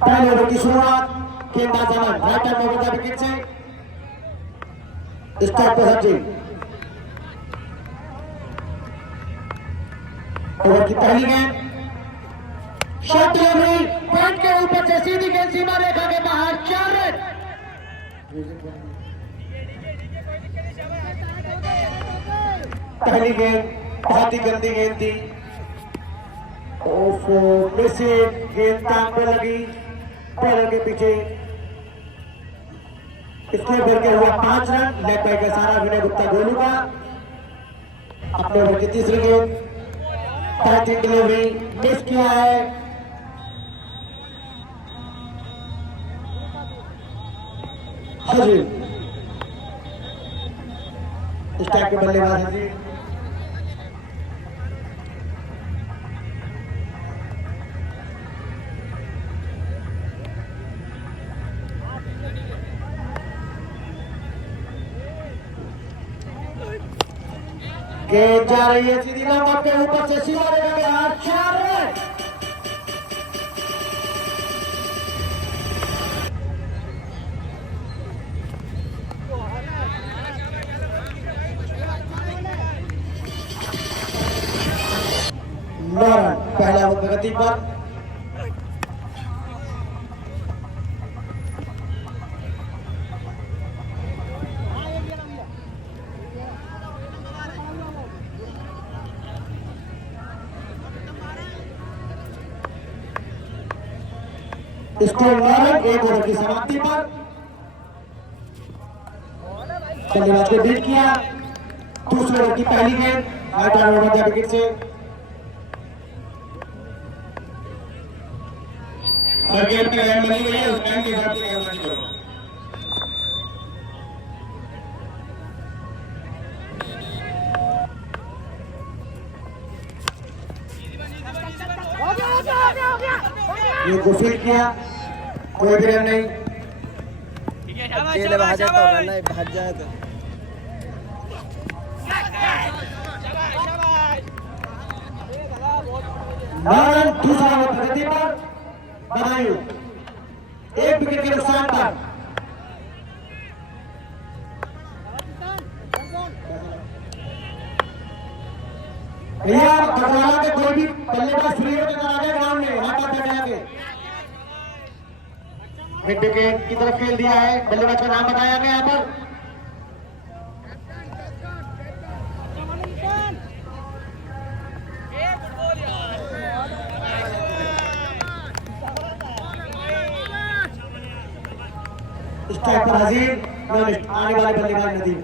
पहले ओवर की शुरुआत गेंदबाज अमन राइट हैंड ओवर का विकेट से स्ट्राइक पे सचिन। ओवर की पहली गेंद शॉट डिलीवरी पॉइंट के ऊपर से सीधी गेंद सीमा रेखा के बाहर 4 रन। पहली गेंद बहुत ही गंदी गेंद थी। गेंद टांग पे लगी पैरों के पीछे। इसके ओवर के हुआ 5 रन। लेग बाय का सारा विनय गुप्ता गोलू का। अपने ओवर की तीसरी गेंद बैटिंग डिलीवरी मिस किया है। हाजी स्ट्राइक के बल्लेबाज हाजी गेंद जा रही है सीधी लंबा के ऊपर से सीधा लेकर हाथ 4 रन। पहला ओवर प्रगति पर एक ओवर की समाप्ति पर बल्लेबाज को बीट किया। दूसरे ओवर की पहली गेंद राइट हैंड ओवर का विकेट से हर गेंद पे रन बनी गई है। उस टाइम के हिसाब से गेंद बनी करो। ये गुफिल किया कोई भी रन नहीं। अकेले भाग जाता होगा ना भाग जाए तो दूसरा ओवर प्रगति पर बधाई। एक विकेट के नुकसान पर भैया बदलावा के कोई भी बल्लेबाज फ्री होकर आ गए ग्राउंड में वहां पर बैठ जाके मिड विकेट की तरफ खेल दिया है। बल्लेबाज का नाम बताया गया यहाँ पर स्ट्राइक पर हजीर आने वाले बल्लेबाज नदीम।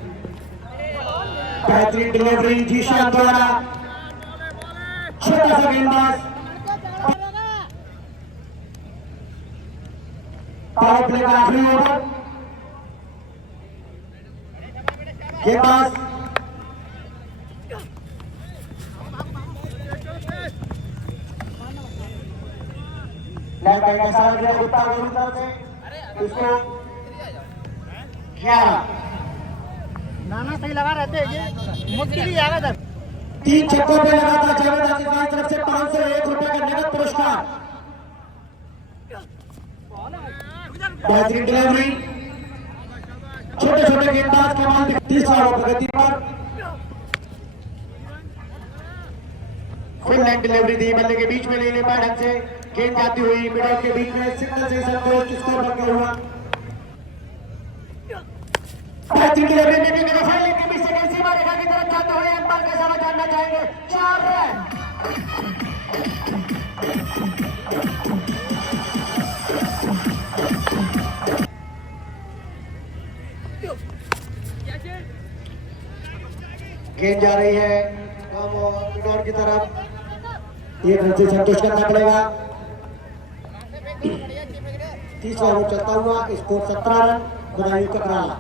बेहतरीन डिलीवरी जीशान द्वारा छोटा सा गेंदबाज पावर प्ले का आखिरी ओवर। गेंदबाज गुप्ता गोलू तरफ से उसको 11 नाना सही लगा रहते हैं मुश्किल ही आएगा सर। 3 छक्कों पे लगा था जावेद आसिफ की तरफ से 501 रुपए का नगद पुरस्कार। बेहतरीन डिलीवरी छोटे छोटे गेंदबाज कमाल। तीसरा ओवर प्रगति पर फिर लाइन डिलीवरी दी बल्ले के बीच में ले पाए ढंग से गेंद जाती हुई मिडल के बीच में सिंगल से संतोष स्कोर बन गया हुआ। बेहतरीन डिलीवरी में भी फाइनल के बीच से गेंद सीमा रेखा की तरफ जाते हुए अंपायर का सवाल जानना चाहेंगे 4 रन। गेंद जा रही है इंडोर की तरफ। एक रन से संतोष करना पड़ेगा। तीसरा ओवर चलता हुआ स्कोर 17 रन। बधाई ककराला।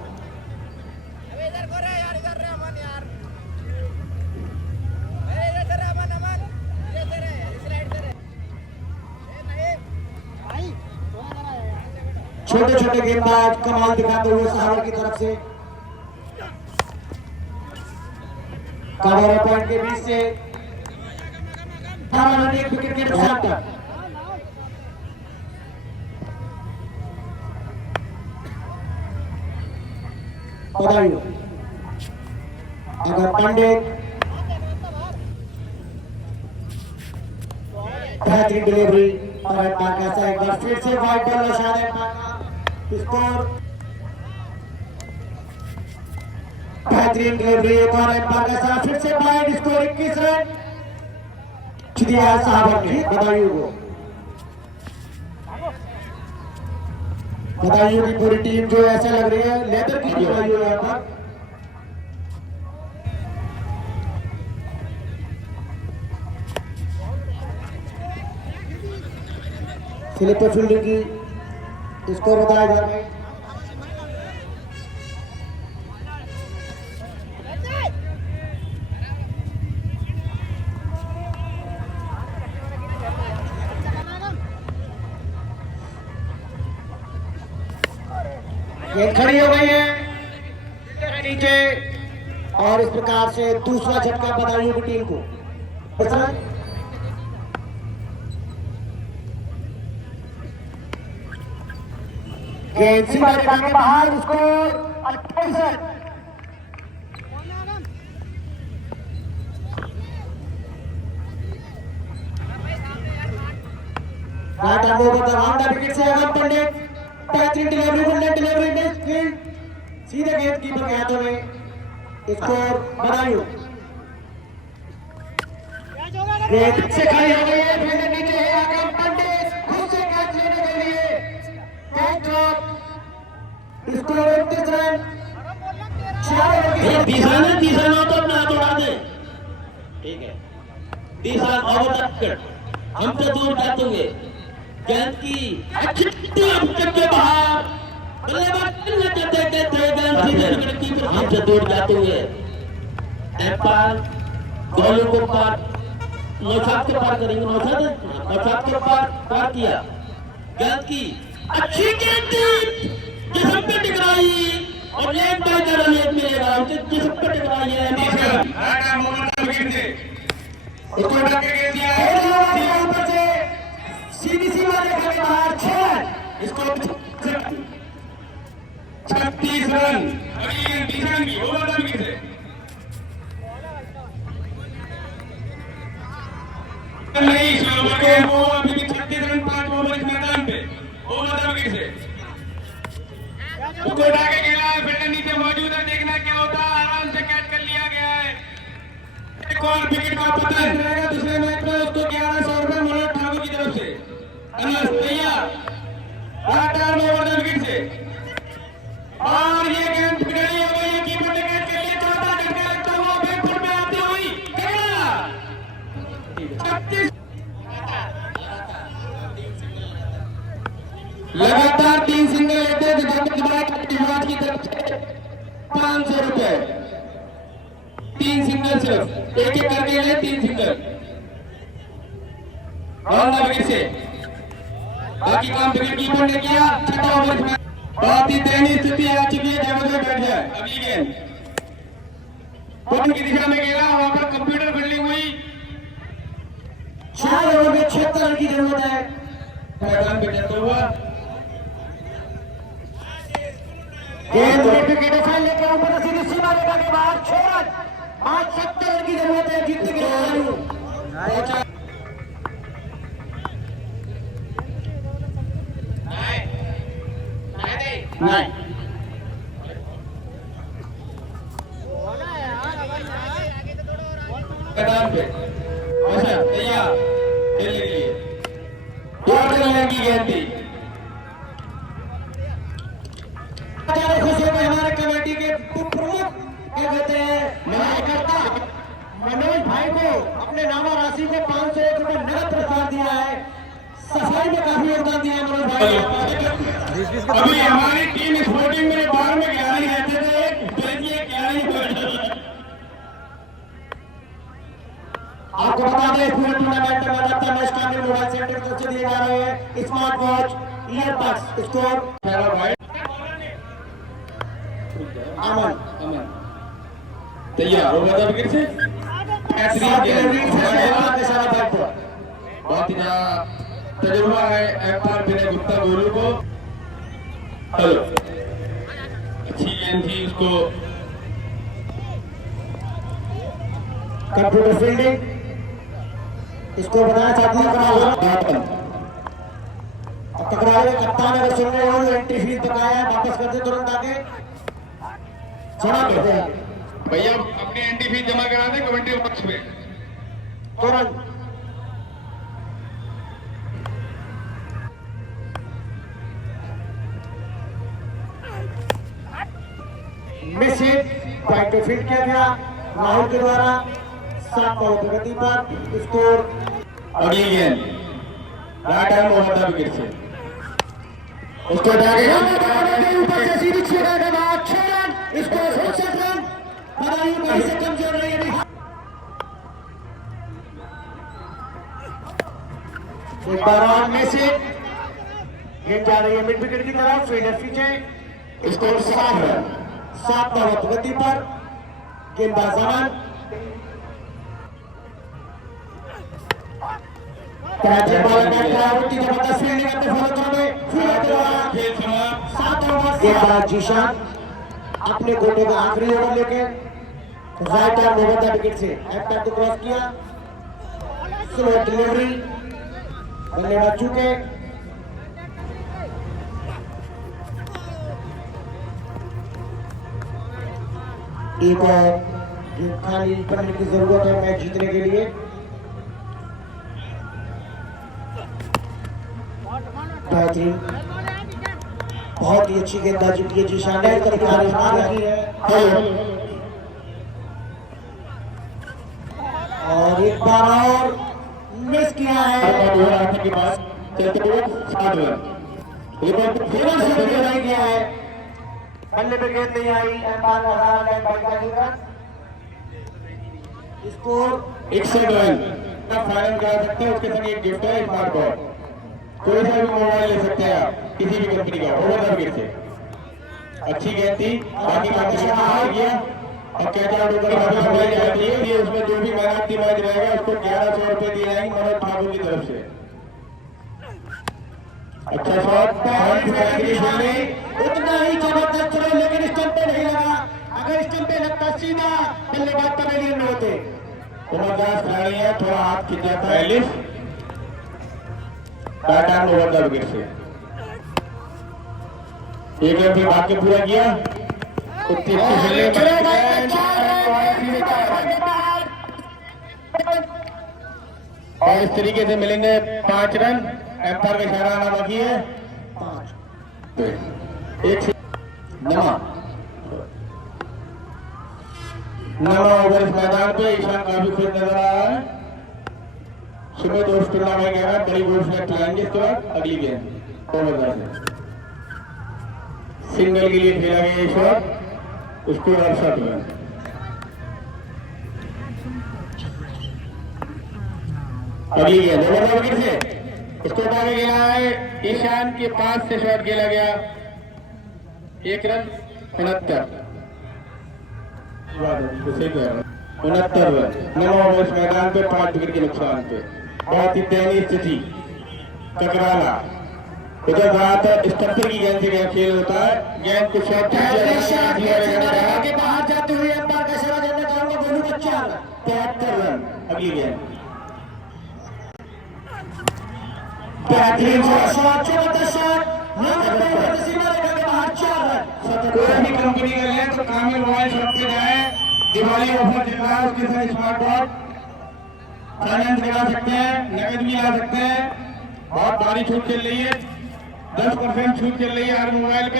छोटे छोटे गेंदबाज कमाल दिखाते हुए सहारा की तरफ से कावरा पॉइंट के बीच से 18 रन 1 विकेट के नुकसान पर बधाई हो। अगर पंडित बेहतरीन डिलीवरी और कैसा एक बार फिर से वाइड बॉल शायद स्कोर बेहतरीन डिलीवरी एक और कैसा फिर से वाइड स्कोर 21 रन चिड़िया साहब ने बधाई हो। बधाई की पूरी टीम जो ऐसा लग रही है लेदर की बधाई हो यहाँ पर। स्लिपर फील्डिंग की स्कोर बताया जा रहा है। गेंद खड़ी हो गई है नीचे और इस प्रकार से दूसरा झटका बधाई की टीम को। गेंद सीधा रेखा के बाहर उसको 28 रन। विकेट से अगम पंडित बेहतरीन डिलीवरी गोल्डन डिलीवरी में सीधे गेंद कीपर के हाथों में स्कोर बधाई हो। गेंद से खड़ी हो गई है फील्डर नीचे है अगम पंडित खुद से कैच लेने के लिए catch drop score 29 run. 30 run हो तो अपना हाथ उड़ा दे। ठीक है 30 रन और तक हमसे दूर जाते हुए गेंद की के बाहर हमसे दूर जाते हुए एम्पायर गोलू को पार नौशाद के पार करेंगे। नौशाद के पार किया गेंद की अच्छी गेंद जिसम पे टकराई और लेग बाय कर लेग मिलेगा जिसम पे टकराई है ऊपर से सीधी सीमा रेखा के बाहर 6 रन इसको 36 रन अगली गेंद 30 रन की ओवर विकेट से नहीं इस ओवर के वो अभी 36 रन 5 ओवर इस मैदान पे ओवर विकेट से उसको उठा के खेला है फील्डर नीचे मौजूद है देखना क्या होता है आराम से कैच कर लिया गया है। एक और विकेट का पतन रहेगा दूसरे मैच में उसको 1100 रुपए मनोज ठाकुर की तरफ से अनस तैयार लगातार में ओवर विकेट से और ये गेंद बिगड़ी हो गई है कीपर ने कैच कर लिया चौथा झटका लगता हुआ बैकफुट में आती हुई खेला 36 लगातार 3 सिंगल लेते दिमाग की तरफ से 500 रुपए 3 सिंगल सिर्फ एक एक करके ले 3 सिंगल और विकेट से बाकी काम विकेट कीपर ने किया छठा ओवर में बहुत ही दयनीय स्थिति आ चुकी है जब में बैठ जाए। अगली गेंद बॉल की दिशा में खेला वहां पर कंप्यूटर फील्डिंग हुई 4 ओवर में 76 रन की जरूरत है। मैदान पे चलता हुआ गेंद विकेट लेकर ऊपर सीधी सीमा रेखा के बाहर 6 रन 70 रन की जरूरत है जीतने के लिए। नहीं मैदान पे अच्छा तैयार खेलने के लिए 2 रन की गेंद थी। खुशी में हमारे कमेटी के प्रमुख क्या कहते हैं मनोज भाई को अपने नामा राशि को 501 रुपए नगद पुरस्कार दिया है। सफाई में काफी योगदान दिया है मनोज भाई ने। अभी हमारी टीम इस वोटिंग में बाहर में 11 रहते थे 11 आपको बता दें पूरे टूर्नामेंट में लगता मैच का मोबाइल सेंटर की तरफ से दिए जा रहे हैं स्मार्ट वॉच ईयरबड्स स्कोर अमन तैयार हो गया विकेट से बहुत ही तजुर्बा है एम्पायर विनय गुप्ता गोलू को हेलो अच्छी गेंद थी उसको कंप्यूटर फील्डिंग इसको बनाया चाहती है अब टकरा रहे कप्तान अगर सुन रहे हो एंट्री फीस बकाया वापस कर दे तुरंत आगे जमा कर दे भैया अपनी एंट्री फीस जमा करा दे कमेंट्री बॉक्स में तुरंत मिस हिट पॉइंट पे फील्ड किया गया राहुल के द्वारा 7 बॉल प्रगति पर स्कोर अगली गेंद राइट हैंड मोहम्मद विकेट से उसको ऊपर से सीधी छेड़ा का बाद 6 रन स्कोर 67 रन बधाई कहीं से कमजोर नहीं है एक बार और मिस हिट गेंद जा रही है मिड विकेट की तरफ फील्डर पीछे स्कोर 7 रन 7 बॉल प्रगति पर गेंदबाज अमन जबरदस्त फील्डिंग करते खेल समाप्त 7 ओवर गेंदबाज जीशान अपने कोटे का आखिरी ओवर लेके राइट आर्म मोहम्मद विकेट से एम्पायर को क्रॉस किया स्लो डिलीवरी बल्लेबाज चूके एक और खाली करने की जरूरत है मैच जीतने के लिए बेहतरीन बहुत ही अच्छी गेंदबाजी की है जीशान ने और एक बार और मिस किया है किया है बल्ले पे गेंद नहीं आई स्कोर 61 रन का फाइनल करा सकते हैं उसके संग एक गिफ्ट है स्मार्ट बोर्ड कोई सा भी मोबाइल ले सकते हैं आप किसी भी कंपनी का ओवर द विकेट से अच्छी गेंद थी बाकी कंपटीशन हार गया और कैच आउट होकर वापस बुलाई जाती है ये उसमें जो भी मैन ऑफ द मैच रहेगा उसको 1100 रुपए दिए जाएंगे मनोज ठाकुर की तरफ से अच्छा शॉट उतना ही जबरदस्त चलो लेकिन स्टंप पे नहीं लगा अगर स्टंप पे लगता सीधा बल्लेबाज पवेलियन में होते उमरदास खिलाड़ी है थोड़ा हाथ खींच जाता है lift bat hand over the wicket से एक रन भी भाग के पूरा किया उत्ती और इस तरीके से मिलेंगे 5 रन एम्पायर का इशारा आना बाकी है 5 एक नमा ओवर इस मैदान पे ईशान काफी खुश नजर आ रहा है सुबह दोस्त टूर्नामेंट के बाद बड़ी गोल सेलेक्ट लाएंगे इसके बाद अगली गेंद ओवर सिंगल के लिए खेला गया ये शॉट उसको 68 रन अगली गेंद ओवर विकेट से इसको उठाया गया है ईशान के पास से शॉट खेला गया 1 रन 69 69 रन 9 ओवर इस मैदान पे 5 विकेट के नुकसान पे बहुत ही दयनीय स्थिति टकराना उधर रहा था स्टंपर की गेंद से क्या खेल होता है गेंद को शॉट के बाहर जाते हुए अंपायर का इशारा देना चाहूंगा गोलू बच्चा 73 रन अगली गेंद बेहतरीन शॉट जबरदस्त शॉट सीमा रेखा के बाहर 4 रन कोई भी कंपनी का ले तो कामिल मोबाइल शॉप पे जाए दिवाली ऑफर चल रहा है उसके साथ स्मार्ट बोर्ड फाइनेंस लगा सकते हैं नगद भी ला सकते हैं बहुत भारी छूट चल रही है 10% छूट चल रही है हर मोबाइल पे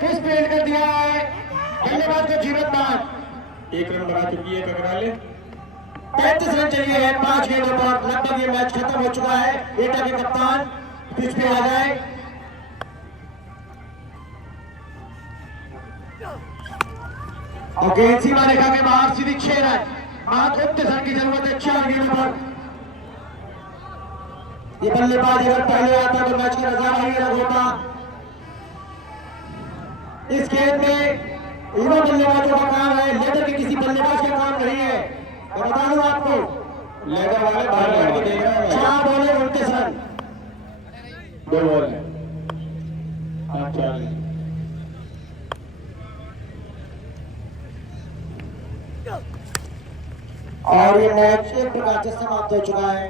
किस फील्ड कर दिया है बल्लेबाज को जीवत बाद 1 रन बना चुकी है ककराले 35 रन चाहिए है 5 गेंदों पर लगभग ये मैच खत्म हो चुका है एटा के कप्तान पिच पे आ जाए और गेंद सीमा रेखा के बाहर सीधी 6 रन मात्र 29 रन की जरूरत है 4 गेंदों पर ये बल्लेबाज अगर पहले आता तो मैच का नजारा ही अलग होता इस खेल में युवा बल्लेबाजों का काम है लेदर के किसी बल्लेबाज का काम नहीं है तो बता दूं आपको लेदर वाले बाहर लड़के देख रहे हैं 4 बॉलें 29 रन 2 बॉल है 4 और ये मैच एक प्रकार से समाप्त हो चुका है।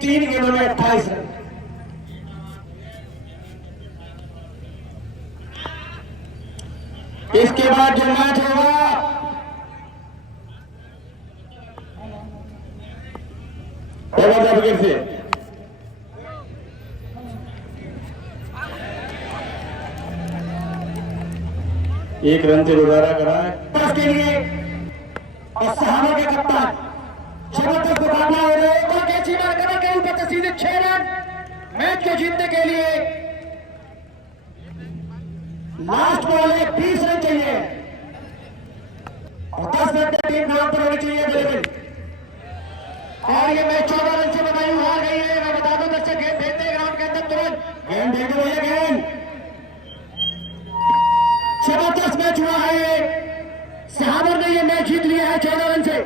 3 गेंदों में 28 रन। इसके बाद जो मैच होगा विकेट से एक रन से गुजारा करा है के लिए और सहारे के कप्तान जबरदस्त मुकाबला हो रहा है। और कैची मार करने के ऊपर से सीधे 6 रन मैच को जीतने के लिए लास्ट बॉल है। 20 रन चाहिए और 10 मिनट में टीम ग्राउंड पर होनी चाहिए अवेलेबल। और ये मैच 14 रन से बदायूं हार गई है। मैं बता दूं दर्शक गेंद भेजते हैं ग्राउंड के अंदर तुरंत। गेंद भेज दो भैया गेंद। जबरदस्त मैच हुआ है। सहाबर ने ये मैच जीत लिया है 14 रन से।